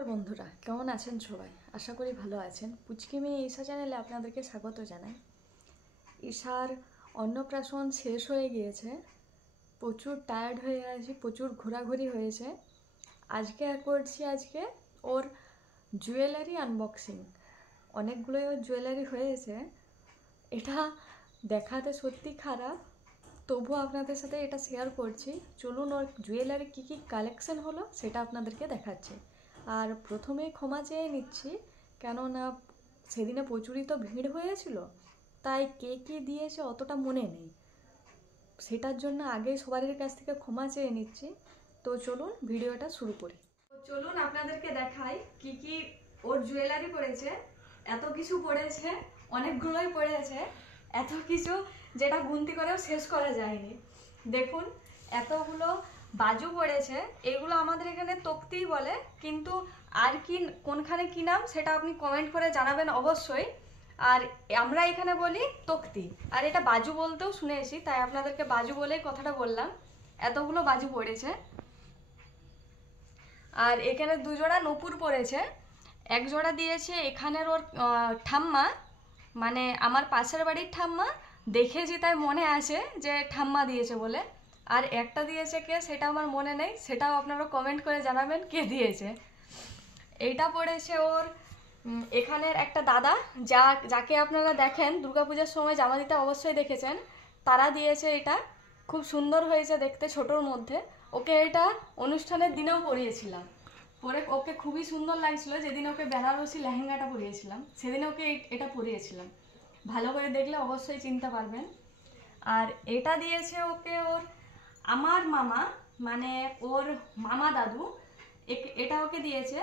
নমস্কার বন্ধুরা, কেমন আছেন সবাই? আশা করি ভালো আছেন। পুচকি মেয়ে ঈশা চ্যানেলে আপনাদেরকে স্বাগত জানাই। ঈশার অন্নপ্রাশন শেষ হয়ে গিয়েছে, প্রচুর টায়ার্ড হয়ে গেছি, প্রচুর ঘোরাঘুরি হয়েছে। আজকে আজকে ওর জুয়েলারি আনবক্সিং। অনেকগুলোই ওর জুয়েলারি হয়েছে। এটা দেখাতে সত্যি খারাপ, তবুও আপনাদের সাথে এটা শেয়ার করছি। চলুন ওর জুয়েলারি কী কী কালেকশন হলো সেটা আপনাদেরকে দেখাচ্ছি। আর প্রথমেই ক্ষমা চেয়ে নিচ্ছি, কেননা সেদিনে প্রচুরই তো ভিড় হয়েছিল, তাই কে কী দিয়েছে অতটা মনে নেই। সেটার জন্য আগেই সবার কাছ থেকে ক্ষমা চেয়ে নিচ্ছি। তো চলুন ভিডিওটা শুরু করি। তো চলুন আপনাদেরকে দেখাই কি কি ওর জুয়েলারি পড়েছে। এত কিছু পড়েছে, অনেকগুলোই পড়েছে, এত কিছু যেটা গুনতি করেও শেষ করা যায়নি। দেখুন এতগুলো বাজু পড়েছে। এগুলো আমাদের এখানে তক্তি বলে, কিন্তু আর কি কোনখানে কি নাম সেটা আপনি কমেন্ট করে জানাবেন অবশ্যই। আর আমরা এখানে বলি তক্তি, আর এটা বাজু বলতেও শুনেছি, তাই আপনাদেরকে বাজু বলেই কথাটা বললাম। এতগুলো বাজু পড়েছে। আর এখানে দুজোড়া নূপুর পড়েছে। এক জোড়া দিয়েছে এখানের ওর ঠাম্মা, মানে আমার পাশের বাড়ির ঠাম্মা। দেখেছি তাই মনে আছে যে ঠাম্মা দিয়েছে বলে। আর একটা দিয়েছে কে সেটা আমার মনে নেই, সেটাও আপনারা কমেন্ট করে জানাবেন কে দিয়েছে। এইটা পড়েছে ওর এখানের একটা দাদা, যাকে আপনারা দেখেন দুর্গাপূজার সময় জামা দিতে অবশ্যই দেখেছেন, তারা দিয়েছে। এটা খুব সুন্দর হয়েছে দেখতে, ছোটোর মধ্যে। ওকে এটা অনুষ্ঠানের দিনেও পরিয়েছিলাম, পরে ওকে খুবই সুন্দর লাগছিল। যেদিন ওকে বেনারসি লেহেঙ্গাটা পরিয়েছিলাম সেদিন ওকে এটা পরিয়েছিলাম। ভালো করে দেখলে অবশ্যই চিনতে পারবেন। আর এটা দিয়েছে ওকে ওর আমার মামা, মানে ওর মামা দাদু, এটা ওকে দিয়েছে।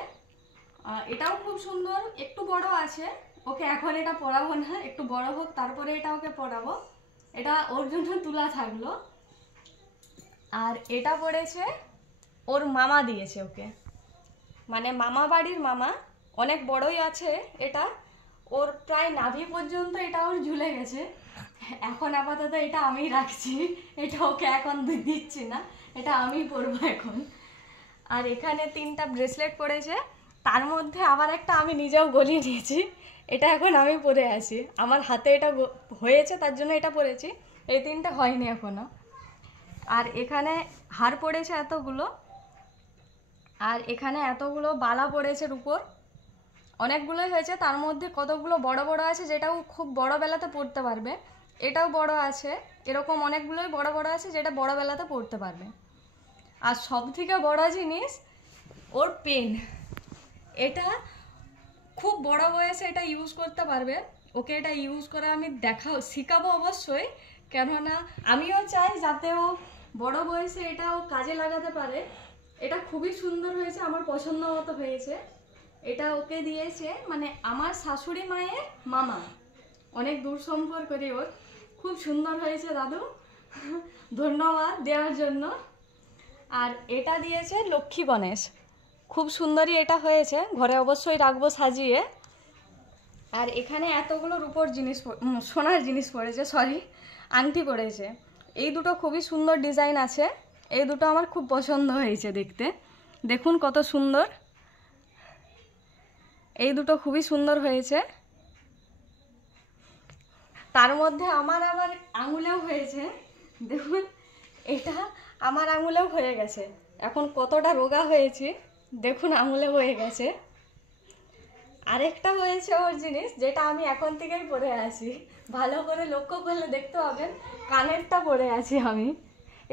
এটাও খুব সুন্দর, একটু বড় আছে। ওকে এখন এটা পরাবো না, একটু বড় হোক তারপরে এটা ওকে পরাবো। এটা ওর জন্য তুলা থাকলো। আর এটা পড়েছে ওর মামা দিয়েছে ওকে, মানে মামা বাড়ির মামা, অনেক বড়ই আছে এটা। ওর প্রায় নাভি পর্যন্ত এটা ওর ঝুলে গেছে। এখন আপাতত এটা আমি রাখছি, এটা ওকে এখন দিচ্ছি না, এটা আমি পরবো এখন। আর এখানে 3টা ব্রেসলেট পড়েছে, তার মধ্যে আবার একটা আমি নিজেও গলিয়ে নিয়েছি। এটা এখন আমি পরে আছি, আমার হাতে এটা হয়েছে তার জন্য এটা পরেছি, এই 3টা হয়নি এখনো। আর এখানে হার পড়েছে এতগুলো। আর এখানে এতগুলো বালা পড়েছে রূপোর, অনেকগুলোই হয়েছে। তার মধ্যে কতগুলো বড় বড় আছে, যেটাও খুব বড় বেলাতে পড়তে পারবে। এটাও বড় আছে, এরকম অনেকগুলোই বড় বড় আছে যেটা বড় বেলাতে পড়তে পারবে। আর সব থেকে বড় জিনিস ওর পেন। এটা খুব বড় বয়সে এটা ইউজ করতে পারবে। ওকে এটা ইউজ করে আমি শেখাবো অবশ্যই, কেননা আমিও চাই যাতে ও বড় বয়সে এটা ও কাজে লাগাতে পারে। এটা খুবই সুন্দর হয়েছে, আমার পছন্দ মতো হয়েছে। এটা ওকে দিয়েছে মানে আমার শাশুড়ি মায়ের মামা, অনেক দূর সম্পর্কেরই ওর। খুব সুন্দর হয়েছে দাদু, ধন্যবাদ দেওয়ার জন্য। আর এটা দিয়েছে লক্ষ্মী গণেশ, খুব সুন্দরই এটা হয়েছে, ঘরে অবশ্যই রাখবো সাজিয়ে। আর এখানে এতগুলো রূপোর জিনিস, সোনার জিনিস পড়েছে, সরি আংটি পড়েছে। এই দুটো খুবই সুন্দর ডিজাইন আছে, এই দুটো আমার খুব পছন্দ হয়েছে দেখতে। দেখুন কত সুন্দর, এই দুটো খুবই সুন্দর হয়েছে। তার মধ্যে আমার আবার আঙুলেও হয়েছে, দেখুন এটা আমার আঙুলেও হয়ে গেছে। এখন কতটা রোগা হয়েছে দেখুন, আঙুলে হয়ে গেছে। আরেকটা হয়েছে ওর জিনিস, যেটা আমি এখন থেকেই পরে আছি, ভালো করে লক্ষ্য করলে দেখতে পাবেন। কানেরটা পরে আছি আমি,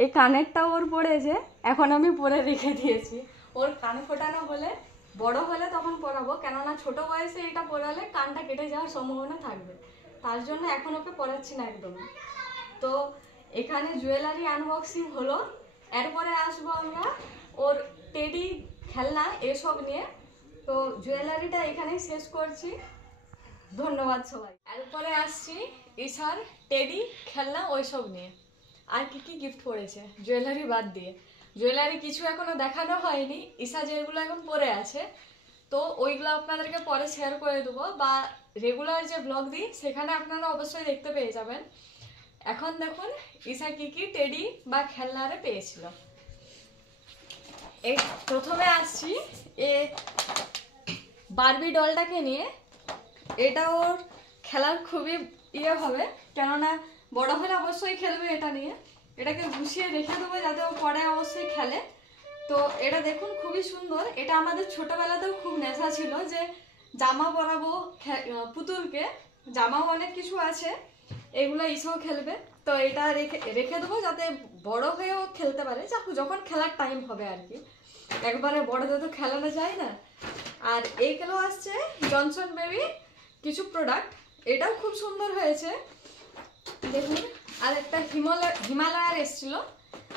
এই কানেরটা ওর পড়েছে, এখন আমি পরে রেখে দিয়েছি। ওর কান ফোটানো হলে, বড় হলে তখন পরাবো, কেননা ছোট বয়সে এটা পরালে কানটা কেটে যাওয়ার সম্ভাবনা থাকবে, তার জন্য এখন ওকে পরাচ্ছি না একদম। তো এখানে জুয়েলারি আনবক্সিং হলো, এরপরে আসবো আমরা ওর টেডি খেলনা এসব নিয়ে। তো জুয়েলারিটা এখানেই শেষ করছি, ধন্যবাদ সবাই। এরপরে আসছি ঈশার টেডি খেলনা ওইসব নিয়ে, আর কি কি গিফট পড়েছে জুয়েলারি বাদ দিয়ে। জুয়েলারি কিছু এখনো দেখানো হয়নি, ঈশা যেগুলো এখন পরে আছে, তো ওইগুলো আপনাদেরকে পরে শেয়ার করে দেবো, বা রেগুলার যে ব্লগ দিই সেখানে আপনারা অবশ্যই দেখতে পেয়ে যাবেন। এখন দেখুন ঈশা কি কি টেডি বা খেলনারে পেয়েছিল। এই প্রথমে আসছি বারবি ডলটাকে নিয়ে। এটা ওর খেলার খুবই হবে, কেননা বড় হলে অবশ্যই খেলবে এটা নিয়ে। এটাকে গুছিয়ে রেখে দেবো যাতে ও পরে অবশ্যই খেলে। তো এটা দেখুন খুবই সুন্দর। এটা আমাদের ছোটবেলাতেও খুব নেশা ছিল যে জামা পরাবো পুতুলকে, জামাও অনেক কিছু আছে, এগুলো ইসেও খেলবে। তো এটা রেখে দেবো যাতে বড় হয়েও খেলতে পারে, যখন খেলার টাইম হবে আর কি। একবারে বড়দের তো খেলানো যায় না। আর এইগুলো আসছে জনসন বেবি কিছু প্রোডাক্ট, এটাও খুব সুন্দর হয়েছে দেখুন। আর একটা হিমালয়ার এসেছিল,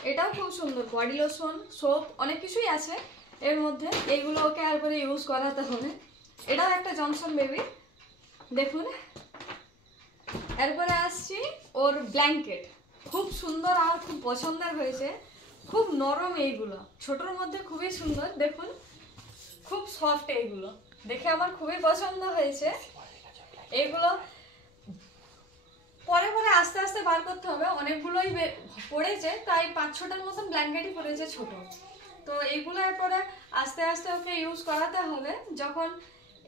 এটাও খুব সুন্দর। বডি লোশন, সোপ, অনেক কিছুই আছে এর মধ্যে। এইগুলো ওকে আর করে ইউজ করাতে হবে। এটাও একটা জনসন বেবি দেখুন। এরপরে আসছি ওর ব্ল্যাঙ্কেট, খুব সুন্দর আর খুব পছন্দের হয়েছে, খুব নরম। এইগুলো ছোটোর মধ্যে খুবই সুন্দর দেখুন, খুব সফট। এইগুলো দেখে আমার খুবই পছন্দ হয়েছে। এইগুলো পরে পরে আস্তে আস্তে বার করতে হবে, অনেকগুলোই পড়েছে, তাই 5-6টার মতন ব্ল্যাঙ্কেটই পড়েছে ছোট। তো এইগুলো পরে আস্তে আস্তে ওকে ইউজ করাতে হবে। যখন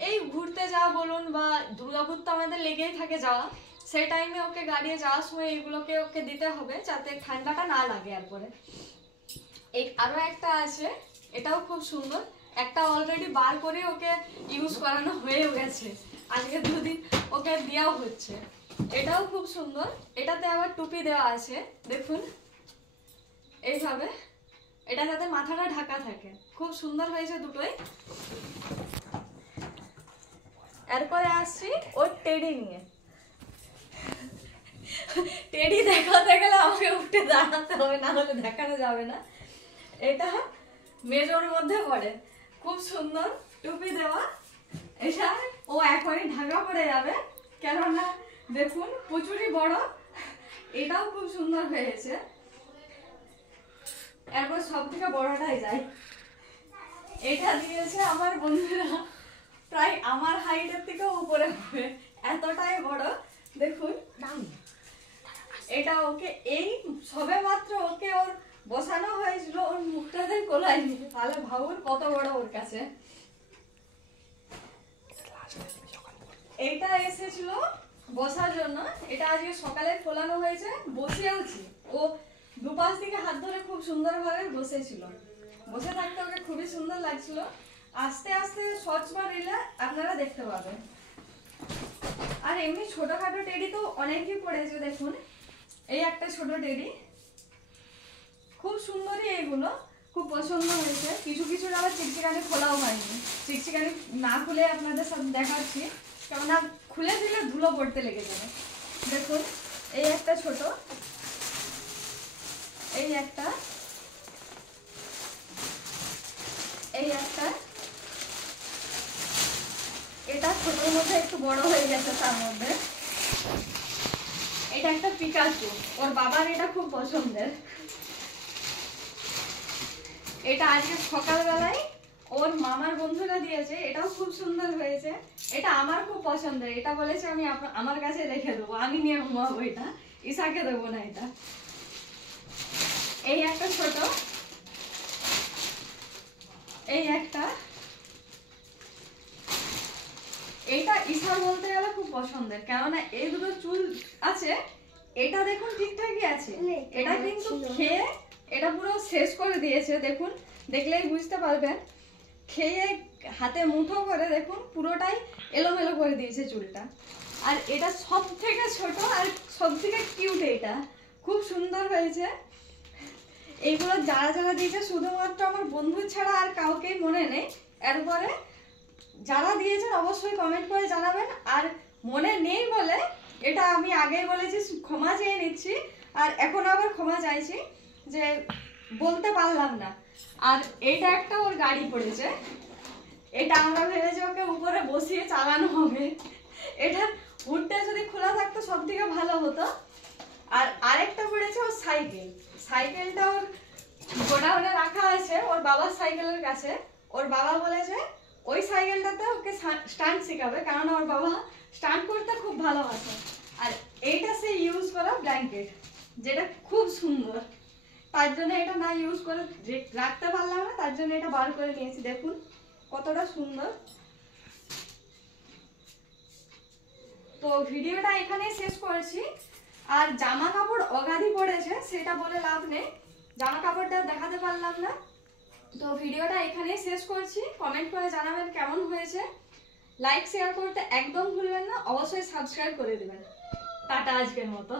এই ঘুরতে যাওয়া বলুন বা দুর্গাপুর তো আমাদের লেগেই থাকে যাওয়া, সেই টাইমে ওকে গাড়িয়ে যাওয়ার সময় এইগুলোকে ওকে দিতে হবে যাতে ঠান্ডাটা না লাগে। এরপরে আরও একটা আছে, এটাও খুব সুন্দর। একটা অলরেডি বার করে ওকে ইউজ করানো হয়েও গেছে, আজকে 2 দিন ওকে দেওয়াও হচ্ছে। এটাও খুব সুন্দর। এটাতে আবার টুপি দেওয়া আছে দেখুন এইভাবে, এটা যাতে মাথাটা ঢাকা থাকে। খুব সুন্দর হয়েছে দুটোই। এরপরে আসছি ওর টেডি নিয়ে। টেডি দেখাতে গেলে আমাকে উঠে দাঁড়াতে হবে, না হলে দেখানো যাবে না। এটা মেজোর মধ্যে পড়ে, খুব সুন্দর টুপি দেওয়া। এটা ও এখনই ঢাকা পড়ে যাবে, কেননা দেখুন প্রচুরই বড়। এটাও খুব সুন্দর হয়েছে। এরপর সব থেকে বড়টাই যায়। এটা দিয়েছে আমার বন্ধুরা, প্রায় আমার হাইটের থেকেও উপরে হবে, এতটাই বড় দেখুন। এটা ওকে এই সবে মাত্র ওকে ওর বসানো হয়েছিল, ওর মুখটাতে কোলায়নি, তাহলে ভাবুন কত বড় ওর কাছে। এইটা এসেছিল বসার জন্য, এটা আজকে সকালে খোলানো হয়েছে, বসেওছি। ও দুপাশ থেকে হাত ধরে খুব সুন্দরভাবে বসেছিল, বসে থাকতে ওকে খুবই সুন্দর লাগছিল। আস্তে আস্তে শর্টস বা রিলে আপনারা দেখতে পাবেন। আর এমনি ছোটখাটো টেডি তো অনেকই পড়েছে দেখুন। এই একটা ছোট টেডি, খুব সুন্দরই। এগুলো খুব পছন্দ হয়েছে। কিছু কিছু আবার চিকচিকানি খোলাও হয়নি, চিকচিকানি না খুলে আপনাদের সব দেখাচ্ছি, কেননা খুলে দিলে ধুলো পড়তে লেগে যাবে। দেখুন এই একটা ছোট, এই একটা, এই একটা। এটা ছোটোর মধ্যে একটু বড় হয়ে গেছে তার মধ্যে। এটা একটা পিকাচু, ওর বাবার এটা খুব পছন্দের। এটা আজকে সকালবেলায় ওর মামার বন্ধুরা দিয়েছে, এটাও খুব সুন্দর হয়েছে। এটা আমার খুব পছন্দের, এটা বলেছে আমি আমার কাছে রেখে দেবো, আমি নিয়ে ঘুমাবো, এটা ঈশাকে দেবো না। এটা এই একটা ছোট, এই একটা। এইটা ঈশার বলতে গেলে খুব পছন্দের, কেননা এই দুটো চুল আছে। এটা দেখুন ঠিকঠাকই আছে, এটা কিন্তু খেয়ে এটা পুরো শেষ করে দিয়েছে দেখুন, দেখলেই বুঝতে পারবেন। খেয়ে হাতে মুঠো করে দেখুন পুরোটাই এলোমেলো করে দিয়েছে চুলটা। আর এটা সব থেকে ছোট আর সব থেকে কিউট, এটা খুব সুন্দর হয়েছে। এইগুলো যারা যারা দিয়েছে শুধুমাত্র আমার বন্ধু ছাড়া আর কাউকেই মনে নেই। এরপরে যারা দিয়েছেন অবশ্যই কমেন্ট করে জানাবেন। আর মনে নেই বলে এটা আমি আগেই বলেছি, ক্ষমা চেয়ে নিচ্ছি। আর এখন আবার ক্ষমা চাইছি যে বলতে পারলাম না। আর এইটা একটা ওর গাড়ি পড়েছে, এটা আমরা ভেবেছি ওকে উপরে বসিয়ে চালানো হবে। এটা হুডটা যদি খোলা থাকতো সব থেকে ভালো হতো। আর আরেকটা পড়েছে ওর সাইকেল, সাইকেলটা ওর গোডাউনে রাখা আছে ওর বাবার সাইকেলের কাছে। ওর বাবা বলেছে ওই সাইকেলটাতে ওকে স্টান্ট শেখাবে, কারণ ওর বাবা স্টান্ট করতে খুব ভালোবাসে। আর এইটা সে ইউজ করা ব্ল্যাঙ্কেট, যেটা খুব সুন্দর, তার জন্য এটা না ইউজ করে রাখতে পারলাম না, তার জন্য এটা বার করে নিয়েছি। দেখুন কতটা সুন্দর। তো ভিডিওটা এখানেই শেষ করছি। আর জামা কাপড় অগাধি পড়েছে সেটা বলে লাভ নেই, জামা কাপড়টা দেখাতে পারলাম না। তো ভিডিওটা এখানেই শেষ করছি। কমেন্ট করে জানাবেন কেমন হয়েছে। লাইক শেয়ার করতে একদম ভুলবেন না, অবশ্যই সাবস্ক্রাইব করে দেবেন। টাটা আজকের মতো।